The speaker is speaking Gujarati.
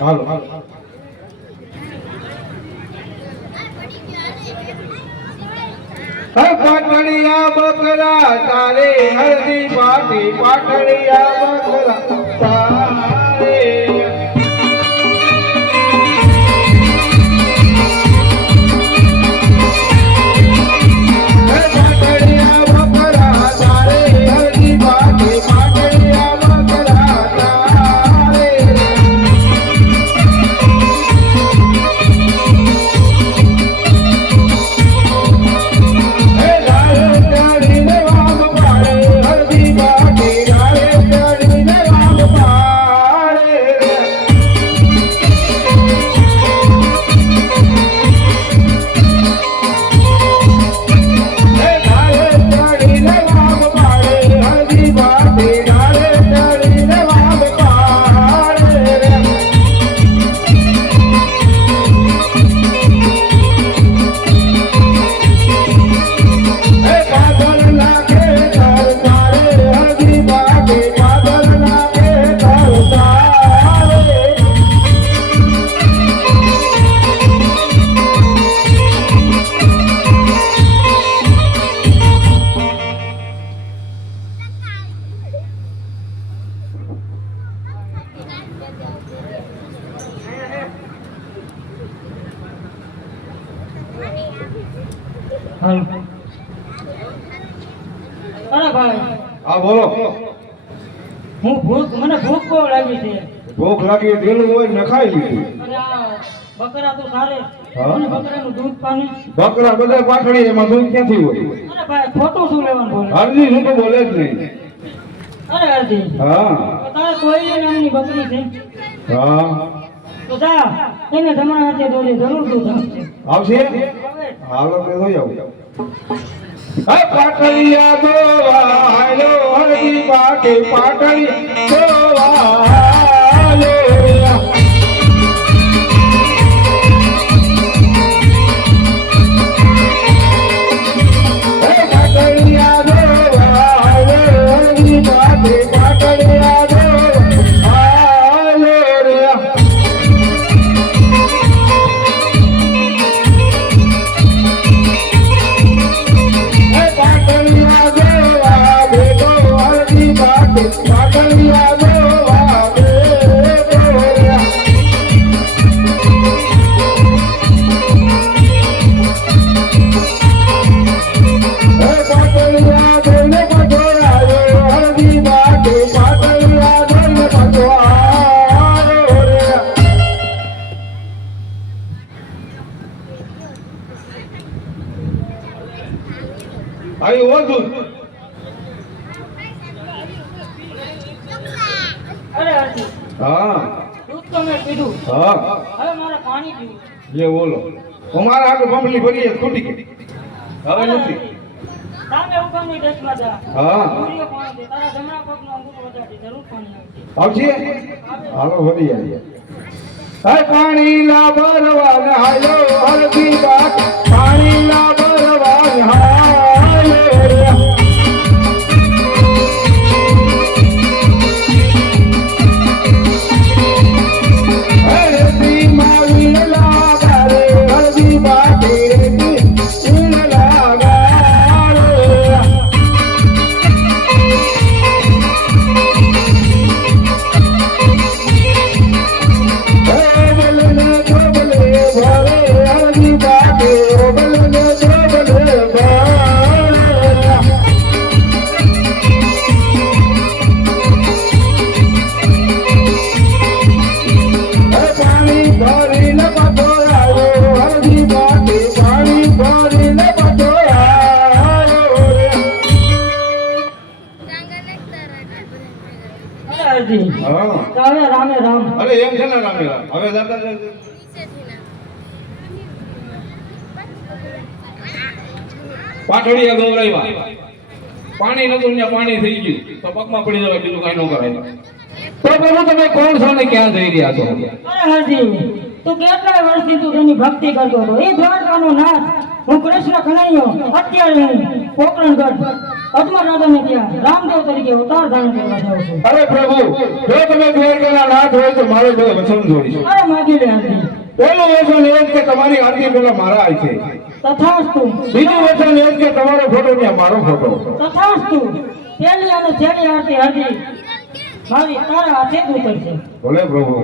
હાલો હાલો પાટણિયા બકરા તારે હળદી પાટી પાટણિયા બકરા તારે બોલો હું મને ભૂખ બહુ લાગી છે. ભૂખ લાગી પેલું હોય ને ખાઈ લીધું. બકરા તો સારે અને બકરાનું દૂધ પાણી બકરા બધા પાટડી એમાં દૂધ ક્યાંથી હોય? અરે ભાઈ ખોટું શું લેવાનું બોલે? હરજી શું તો બોલે જ નહીં. અરે હરજી હા તારે કોઈ નામની બકરી છે? હા તો જા એને જમણા હાથે દોડે જરૂર દૂધ આવશે. હાલો કે જોઈ આવું. પાટણિયા દોવાયો હરજી પાટે પાટણિયા દોવાયો પાટણિયા દોવાયો હરજી પાટે પાટણિયા દોવાયો રે બોલો અમારા હાથ બમલી ભરી ખૂટી ગઈ હવે નથી. સામે ઉગમની દેશમાં જા. હા સૂર્ય પાણી દે તારા જમણા પગનો અંગૂઠો વધારે જરૂર પાણી આવશે. હાલો વધી આવી. હાય પાણી લા ભરવાન હાયો હરદી બાટ પાણી લા ભરવાન હાયો હરદી માવી લા બારે હરદી બાટે ઈન લાગારે રામે રામ. અરે એમ છે ને રામે રામ. હવે દાદા પાટોડિયા ગૌરાઈવા પાણી નતું ત્યાં પાણી થઈ ગયું તો પગમાં પડી જવાય, બીજું કઈ ન કરાય. તો પ્રભુ તમે કોણ છો ને ક્યાં જઈ રહ્યા છો? અરે હરજી, તું કેટલાય વર્ષથી તું તેની ભક્તિ કરતો હતો. એ દ્વારકાનો નાથ હું કૃષ્ણ કનૈયો અત્યારે હું પોકરણગઢ અજમર રાજાને ત્યાં રામદેવ તરીકે અવતાર ધારણ કરવા જાઉં છું. અરે પ્રભુ, જો તમે દ્વારકાના નાથ હોય તો મારે બે વચન જોડીશું. અરે માગી લે હરજી. પહેલું વચન એ જ કે તમારી આરતી પેલા મારા આય છે. તથાસ્તુ. બીજું વચન એ જ કે તમારો ફોટો ત્યાં મારો ફોટો. તથાસ્તુ. પહેલી અને છેલ્લી આરતી હરજી મારી તારા હાથે જ ઉતરશે. ભલે પ્રભુ.